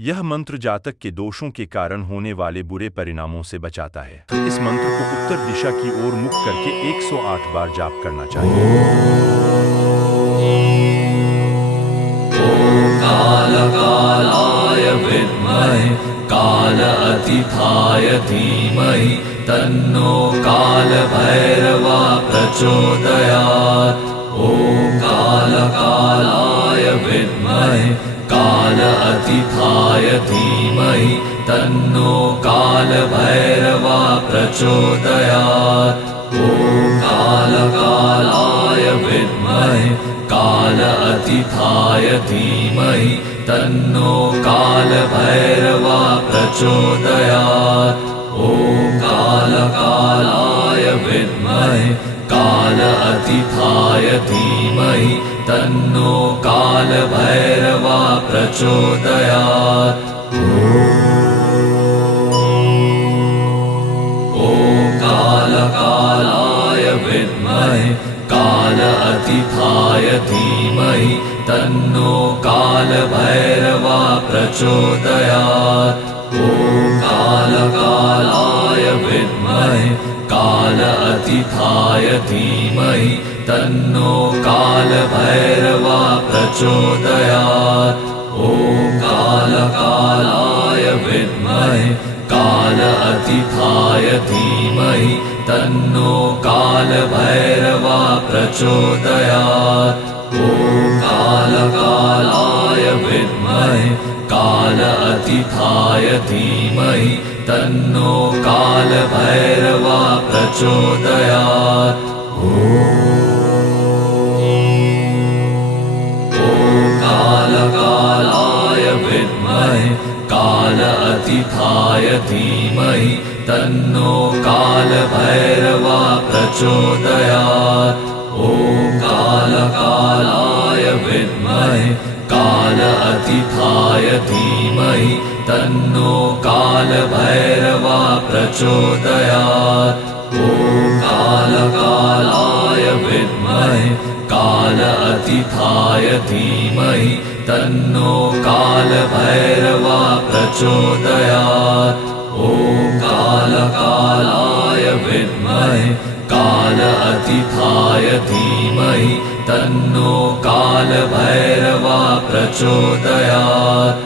यह मंत्र जातक के दोषों के कारण होने वाले बुरे परिणामों से बचाता है। इस मंत्र को उत्तर दिशा की ओर मुख करके 108 बार जाप करना चाहिए। कालकालाय विद्महे कालातीताय धीमहि तन्नो कालभैरवः प्रचोदयात्। ॐ कालकालाय विद्महे कालातीताय धीमहि तन्नो कालभैरवः प्रचोदयात्। ॐ कालकालाय विद्महे कालातीताय धीमहि तन्नो कालभैरवः प्रचोदयात्। ॐ कालकालाय विद्महे कालातीताय धीमहि तन्नो कालभैरवः प्रचोदयात्। ॐ कालकालाय विद्महे कालातीताय धीमहि तन्नो कालभैरवः प्रचोदयात्। ॐ कालकालाय विद्महे कालातीताय धीमहि तन्नो कालभैरवः प्रचोदयात्। ॐ कालकालाय विद्महे कालातीताय धीमहि तन्नो कालभैरवः प्रचोदयात्। ॐ कालकालाय विद्महे कालातीताय धीमहि तन्नो कालभैरवः प्रचोदयात्। ॐ कालकालाय विद्महे कालातीताय धीमहि तन्नो कालभैरवः प्रचोदयात्। ॐ कालकालाय विद्महे कालातीताय धीमहि तन्नो कालभैरवः प्रचोदयात्। ॐ कालकालाय विद्महे कालातीताय धीमहि तन्नो कालभैरवः प्रचोदयात्। ॐ कालकालाय विद्महे कालातीताय धीमहि तन्नो कालभैरवः प्रचोदयात्।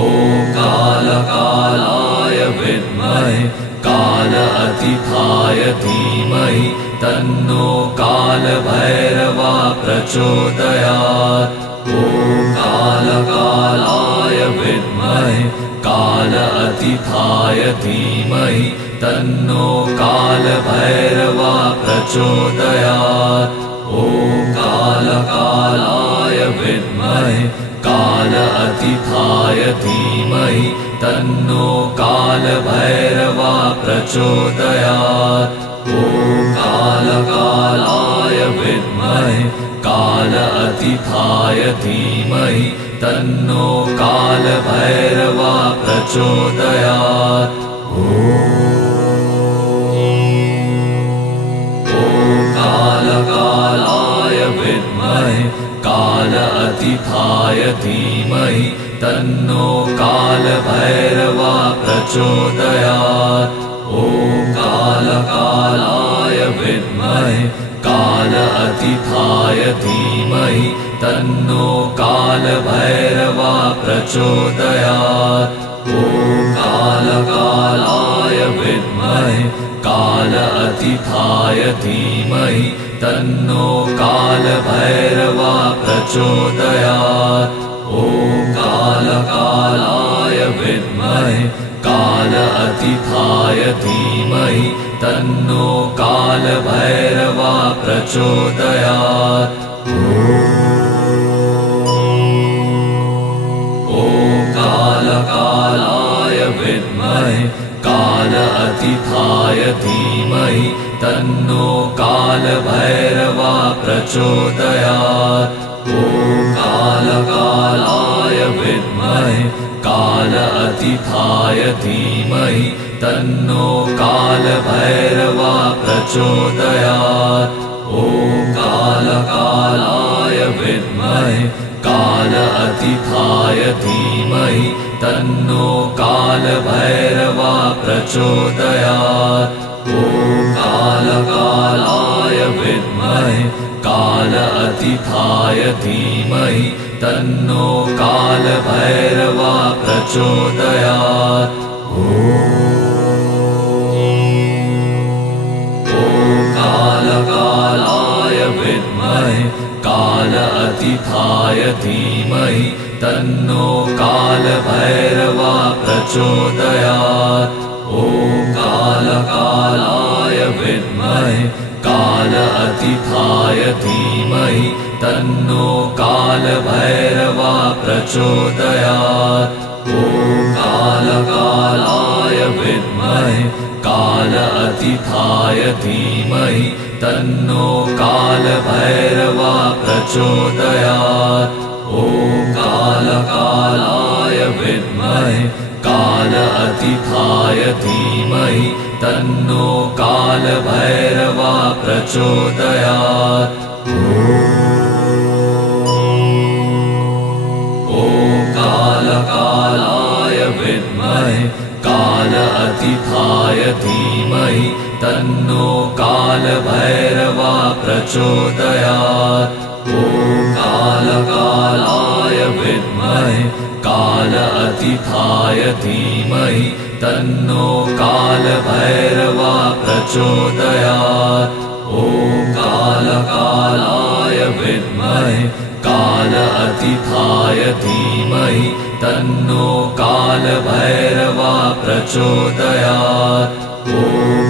ॐ कालकालाय विद्महे कालातीताय धीमहि तन्नो कालभैरवः प्रचोदयात्। ॐ कालकालाय विद्महे कालातीताय धीमहि तन्नो कालभैरवः प्रचोदयात्। ॐ कालकालाय विद्महे कालातीताय धीमहि तन्नो कालभैरवः प्रचोदयात्। ॐ कालकालाय विद्महे कालातीताय धीमहि तन्नो कालभैरवः प्रचोदयात्। ॐ कालकालाय विद्महे कालातीताय धीमहि तन्नो कालभैरवः प्रचोदयात्। ॐ कालकालाय विद्महे कालातीताय धीमहि तन्नो कालभैरवः प्रचोदयात्। ॐ कालकालाय विद्महे कालातीताय धीमहि तन्नो कालभैरवः प्रचोदयात्। ॐ कालकालाय विद्महे कालातीताय धीमहि तन्नो कालभैरवः प्रचोदयात्। ॐ कालकालाय विद्महे कालातीताय धीमहि तन्नो कालभैरवः प्रचोदयात्। ॐ कालकालाय विद्महे कालातीताय धीमहि तन्नो कालभैरवः प्रचोदयात्। ॐ कालकालाय विद्महे कालातीताय धीमहि तन्नो कालभैरवा प्रचोदयात्। ॐ कालकालाय विद्महे कालातीताय धीमहि तन्नो कालभैरवा प्रचोदयात्। ॐ कालकालाय विद्महे कालातीताय धीमहि तन्नो कालभैरवा प्रचोदयात्। ॐ कालकालाय विद्महे कालातीताय धीमहि तन्नो कालभैरवा प्रचोदयात्। ॐ कालकालाय विद्महे कालातीताय धीमहि तन्नो कालभैरवा प्रचोदयात्। ॐ कालकालाय विद्महे कालातीताय धीमहि तन्नो कालभैरवा प्रचोदयात्। ॐ कालकालाय विद्महे कालातीताय धीमहि तन्नो कालभैरवा प्रचोदयात्। ॐ कालकालाय विद्महे कालातीताय धीमहि तन्नो कालभैरवा प्रचोदयात्। ॐ कालकालाय विद्महे कालातीताय धीमहि तन्नो कालभैरवा प्रचोदयात्। ॐ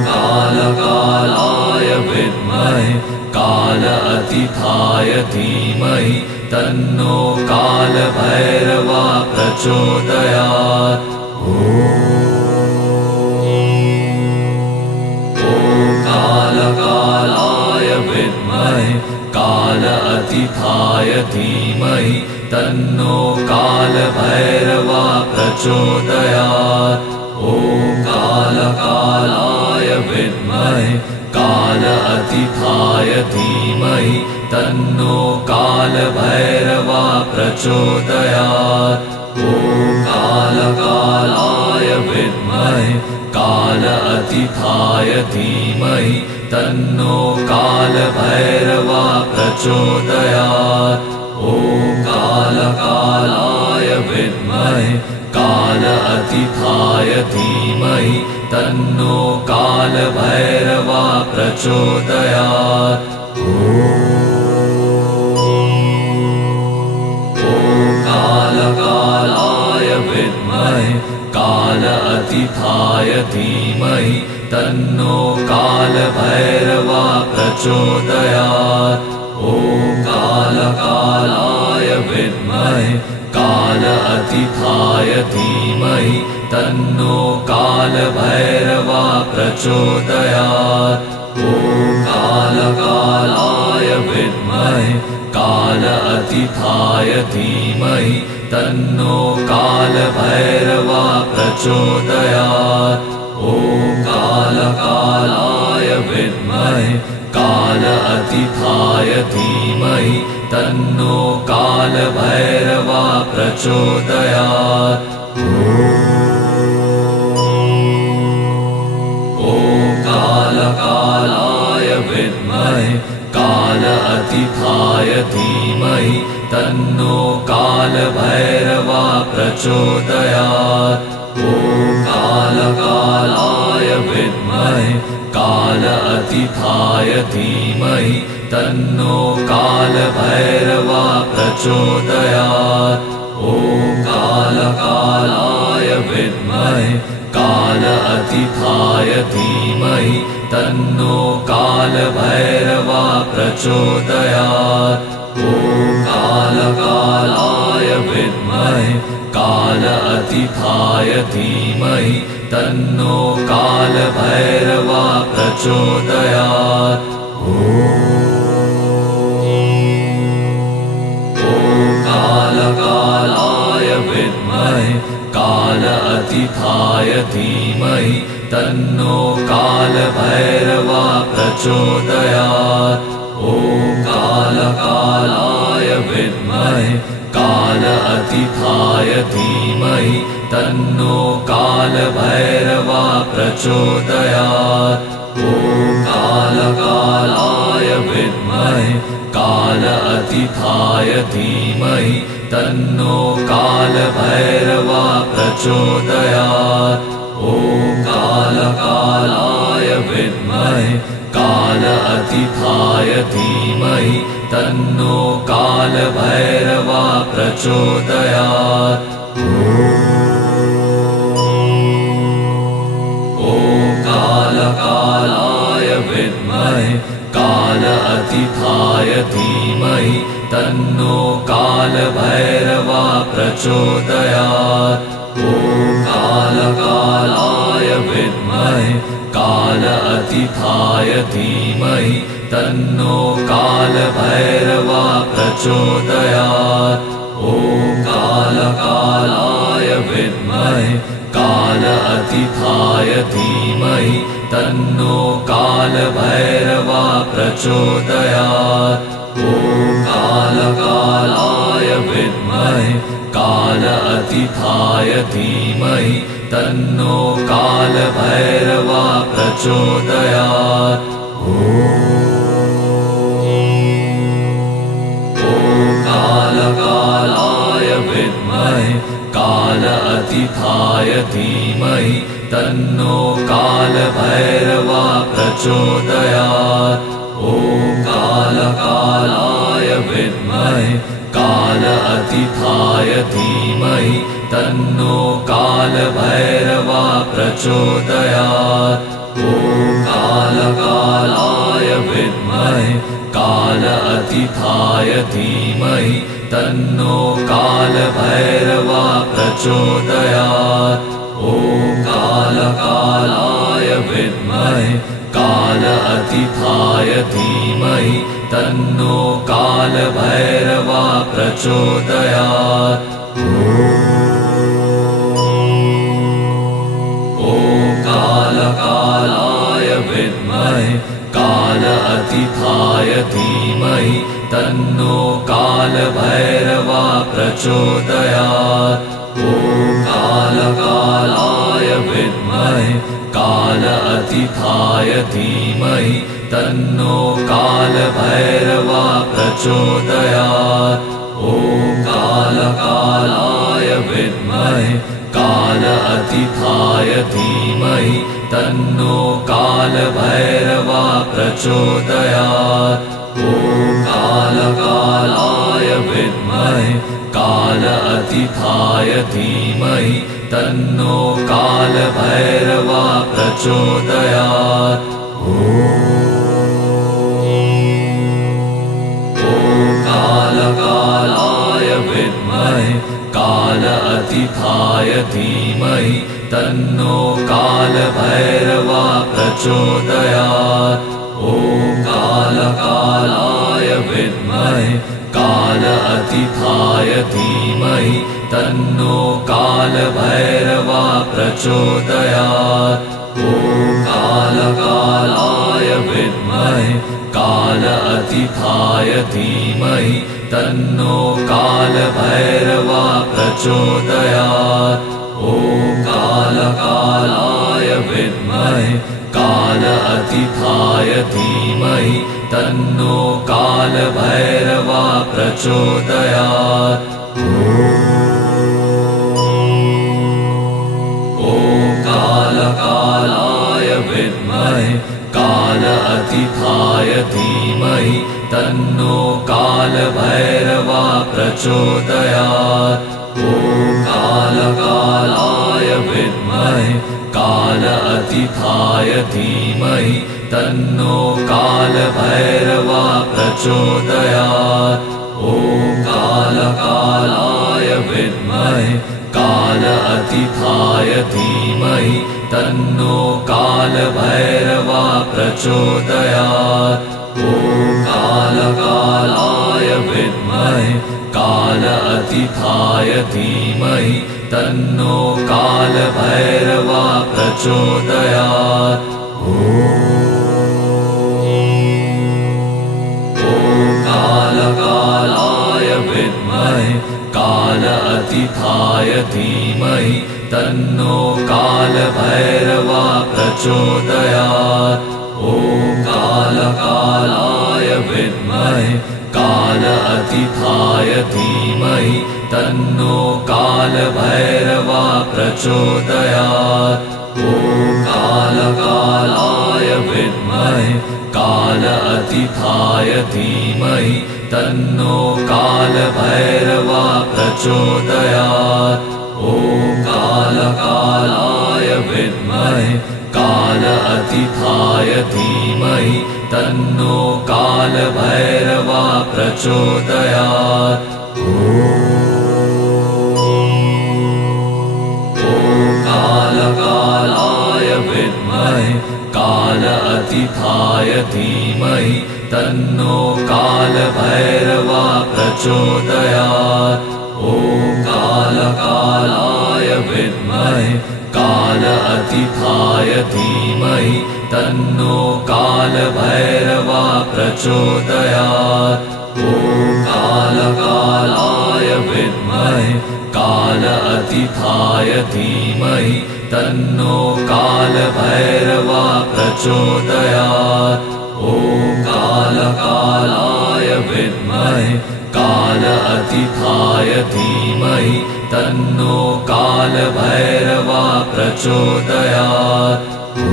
कालकालाय विद्महे कालातीताय धीमहि तन्नो कालभैरवा प्रचोदयात्। ॐ कालकालाय विद्महे कालातीताय धीमहि तन्नो कालभैरवा प्रचोदयात्। ॐ कालकालाय विद्महे कालातीताय धीमहि तन्नो कालभैरवा प्रचोदयात्। ॐ कालकालाय विद्महे कालातीताय धीमहि तन्नो कालभैरवा प्रचोदयात्। ॐ कालकालाय विद्महे कालातीताय धीमहि तन्नो कालभैरवा प्रचोदयात्। ॐ कालकालाय विद्महे कालातीताय धीमहि तन्नो कालभैरवा प्रचोदयात्। ॐ कालकालाय विद्महे कालातीताय धीमहि तन्नो कालभैरवा प्रचोदयात्। ॐ कालकालाय विद्महे कालातीताय धीमहि तन्नो कालभैरवा प्रचोदयात्। ॐ कालकालाय विद्महे कालातीताय धीमहि तन्नो कालभैरवा प्रचोदयात्। ॐ कालकालाय विद्महे कालातीताय धीमहि तन्नो कालभैरवा प्रचोदयात्। ॐ कालकालाय विद्महे कालातीताय धीमहि तन्नो कालभैरवा प्रचोदयात्। ॐ कालकालाय विद्महे कालातीताय धीमहि तन्नो कालभैरवा प्रचोदयात्। ॐ कालकालाय विद्महे कालातीताय धीमहि तन्नो कालभैरवा प्रचोदयात्। ॐ कालकालाय विद्महे कालातीताय धीमहि तन्नो कालभैरवा प्रचोदयात्। ॐ कालकालाय विद्महे कालातीताय धीमहि तन्नो कालभैरवः प्रचोदयात्। ॐ कालकालाय विद्महे कालातीताय धीमहि तन्नो कालभैरवः प्रचोदयात्। ॐ कालकालाय विद्महे कालातीताय धीमहि तन्नो कालभैरवः प्रचोदयात्। ॐ कालकालाय विद्महे कालातीताय धीमहि तन्नो कालभैरवः प्रचोदयात्। ॐ कालकालाय विद्महे कालातीताय धीमहि तन्नो कालभैरवः प्रचोदयात्। ॐ कालकालाय विद्महे कालातीताय धीमहि तन्नो कालभैरवः प्रचोदयात्। ॐ कालकालाय विद्महे कालातीताय धीमहि तन्नो कालभैरवः प्रचोदयात्। ॐ कालकालाय विद्महे कालातीताय धीमहि तन्नो कालभैरवः प्रचोदयात्। ॐ कालकालाय विद्महे कालातीताय धीमहि तन्नो कालभैरवः प्रचोदयात्। ॐ कालकालाय विद्महे कालातीताय धीमहि तन्नो कालभैरवः प्रचोदयात्। ॐ कालकालाय विद्महे कालातीताय धीमहि तन्नो कालभैरवः प्रचोदयात्। ॐ कालकालाय विद्महे कालातीताय धीमहि तन्नो कालभैरवः प्रचोदयात्। ॐ कालकालाय विद्महे कालातीताय धीमहि तन्नो कालभैरवः प्रचोदयात्। ॐ कालकालाय विद्महे कालातीताय धीमहि तन्नो कालभैरवः प्रचोदयात्। ॐ कालकालाय विद्महे कालातीताय धीमहि तन्नो कालभैरवः प्रचोदयात्। ॐ कालकालाय विद्महे कालातीताय धीमहि तन्नो कालभैरवः प्रचोदयात्। ॐ कालकालाय विद्महे कालातीताय धीमहि तन्नो कालभैरवः प्रचोदयात्। ॐ कालकालाय विद्महे कालातीताय धीमहि तन्नो कालभैरवः प्रचोदयात्। ॐ कालकालाय विद्महे कालातीताय धीमहि तन्नो कालभैरवः प्रचोदयात्। ॐ कालकालाय विद्महे कालातीताय धीमहि तन्नो कालभैरवः प्रचोदयात्। ॐ कालकालाय विद्महे कालातीताय धीमहि तन्नो कालभैरवः प्रचोदयात्। ॐ कालकालाय विद्महे कालातीताय धीमहि तन्नो कालभैरवः प्रचोदयात्। ॐ कालकालाय विद्महे कालातीताय धीमहि तन्नो कालभैरवः प्रचोदयात्। ॐ कालकालाय विद्महे कालातीताय धीमहि तन्नो कालभैरवा प्रचोदयात्। ॐ कालकालाय विद्महे कालातीताय धीमहि तन्नो कालभैरवा प्रचोदयात्। ॐ कालकालाय विद्महे कालातीताय धीमहि तन्नो कालभैरवा प्रचोदयात्। ॐ कालकालाय विद्महे कालातीताय धीमहि तन्नो कालभैरवा प्रचोदयात्। ॐ कालकालाय विद्महे कालातीताय धीमहि तन्नो कालभैरवा प्रचोदयात्। ॐ कालकालाय विद्महे कालातीताय धीमहि तन्नो कालभैरवा प्रचोदयात्। ॐ कालकालाय विद्महे कालातीताय धीमहि तन्नो कालभैरवा प्रचोदयात्। ॐ कालकालाय विद्महे कालातीताय धीमहि तन्नो कालभैरवा प्रचोदयात्। ॐ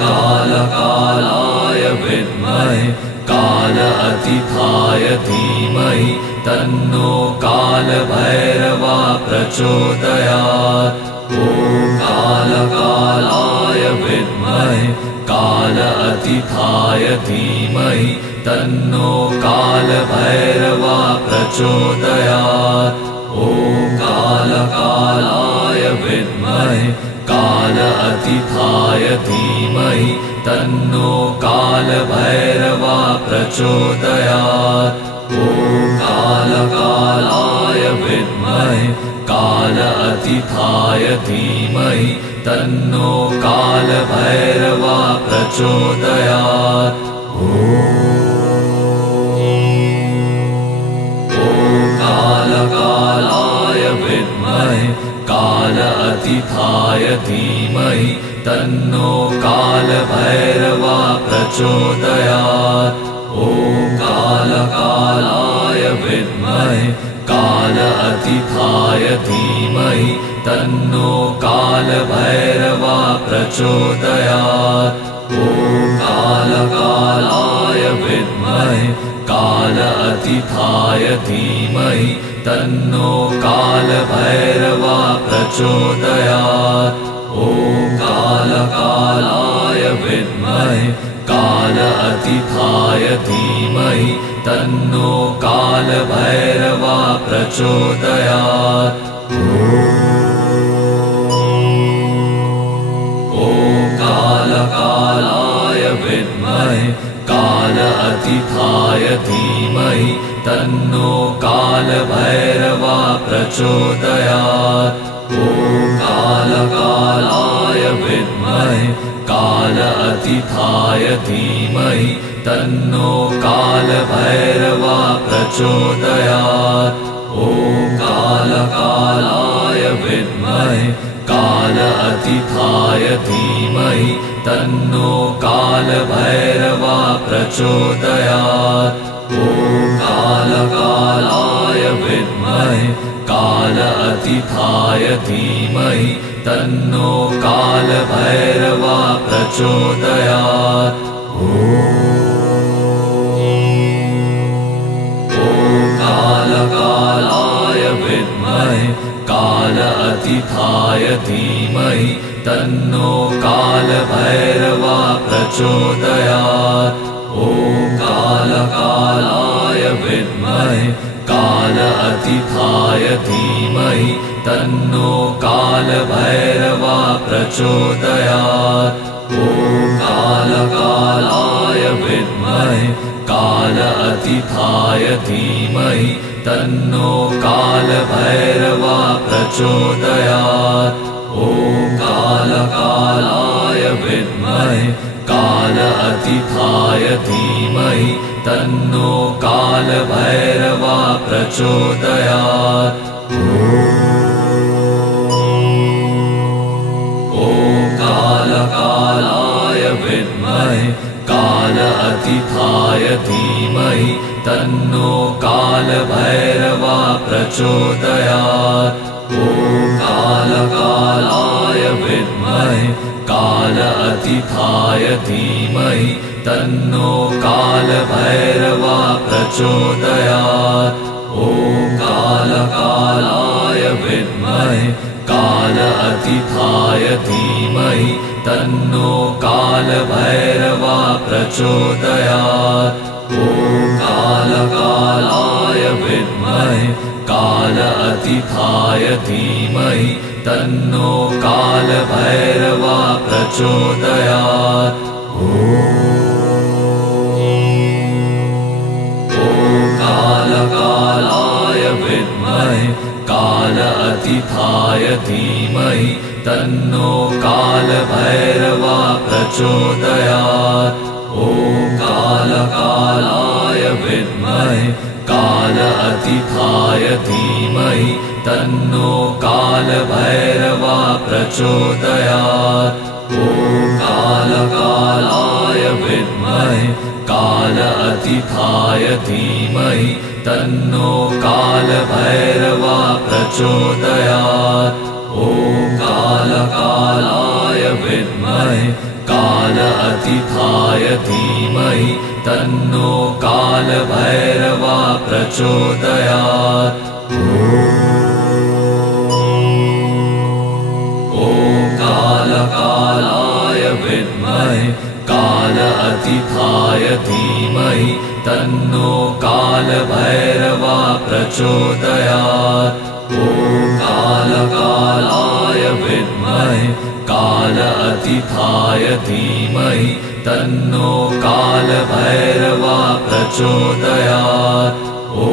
कालकालाय विद्महे कालातीताय धीमहि तन्नो कालभैरवा प्रचोदयात्। ॐ कालकालाय विद्महे कालातीताय धीमहि तन्नो कालभैरवा प्रचोदयात्। ॐ कालकालाय विद्महे कालातीताय धीमहि तन्नो कालभैरवा प्रचोदयात्। ॐ कालकालाय विद्महे कालातीताय धीमहि तन्नो कालभैरवा प्रचोदयात्। ॐ कालकालाय विद्महे कालातीताय धीमहि तन्नो कालभैरवा प्रचोदयात्। ॐ कालकालाय विद्महे कालातीताय धीमहि तन्नो कालभैरवा प्रचोदयात्। ॐ कालकालाय विद्महे कालातीताय धीमहि तन्नो कालभैरवा प्रचोदयात्। ॐ कालकालाय विद्महे कालातीताय धीमहि तन्नो कालभैरवा प्रचोदयात्। ॐ कालकालाय विद्महे कालातीताय धीमहि तन्नो कालभैरवा प्रचोदयात्। ॐ कालकालाय विद्महे कालातीताय धीमहि तन्नो कालभैरवा प्रचोदयात्। ॐ कालकालाय विद्महे कालातीताय धीमहि तन्नो कालभैरवा प्रचोदयात्। ॐ कालकालाय विद्महे कालातीताय धीमहि तन्नो कालभैरवा प्रचोदयात्। ॐ कालकालाय विद्महे कालातीताय धीमहि तन्नो कालभैरवा प्रचोदयात्। ॐ कालकालाय विद्महे कालातीताय धीमहि तन्नो कालभैरवा प्रचोदयात्। ॐ कालकालाय विद्महे कालातीताय धीमहि तन्नो कालभैरवा प्रचोदयात्। ॐ कालकालाय विद्महे कालातीताय धीमहि तन्नो कालभैरवा प्रचोदयात्। ॐ कालकालाय विद्महे कालातीताय धीमहि तन्नो कालभैरवा प्रचोदयात्। ॐ कालकालाय विद्महे कालातीताय धीमहि तन्नो कालभैरवा प्रचोदयात्। ॐ कालकालाय विद्महे कालातीताय धीमहि तन्नो कालभैरवा प्रचोदयात्। ॐ कालकालाय विद्महे कालातीताय धीमहि तन्नो कालभैरवा प्रचोदयात्। ॐ कालकालाय विद्महे कालातीताय धीमहि तन्नो कालभैरवा प्रचोदयात्। ॐ कालकालाय विद्महे कालातीताय धीमहि तन्नो कालभैरवा प्रचोदयात्। ॐ कालकालाय विद्महे कालातीताय धीमहि तन्नो कालभैरवा प्रचोदयात्। ॐ कालकालाय विद्महे कालातीताय धीमहि तन्नो कालभैरवा प्रचोदयात्। ॐ कालकालाय विद्महे कालातीताय धीमहि तन्नो कालभैरवा प्रचोदयात्। ॐ कालकालाय विद्महे कालातीताय धीमहि तन्नो कालभैरवा प्रचोदयात्। ॐ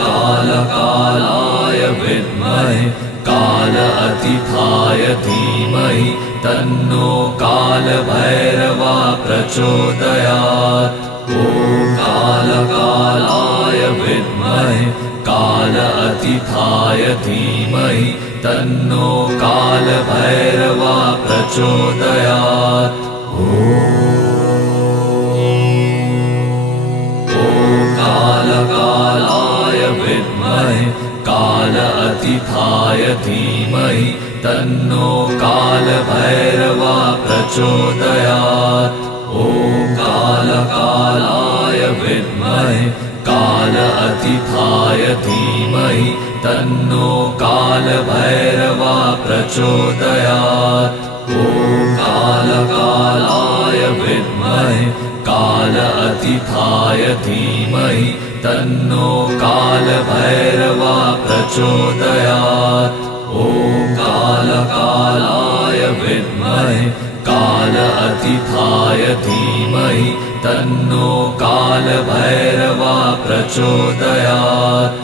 कालकालाय विद्महे कालातीताय धीमहि तन्नो कालभैरवा प्रचोदयात्। ॐ कालकालाय विद्महे कालातीताय धीमहि तन्नो कालभैरवा प्रचोदयात्। ॐ कालकालाय विद्महे कालातीताय धीमहि तन्नो कालभैरवा प्रचोदयात्। ॐ कालकालाय विद्महे कालातीताय धीमहि तन्नो कालभैरवा प्रचोदयात्। ॐ कालकालाय विद्महे कालातीताय धीमहि तन्नो कालभैरवा प्रचोदयात्। ॐ कालकालाय विद्महे कालातीताय धीमहि तन्नो कालभैरवा प्रचोदयात्।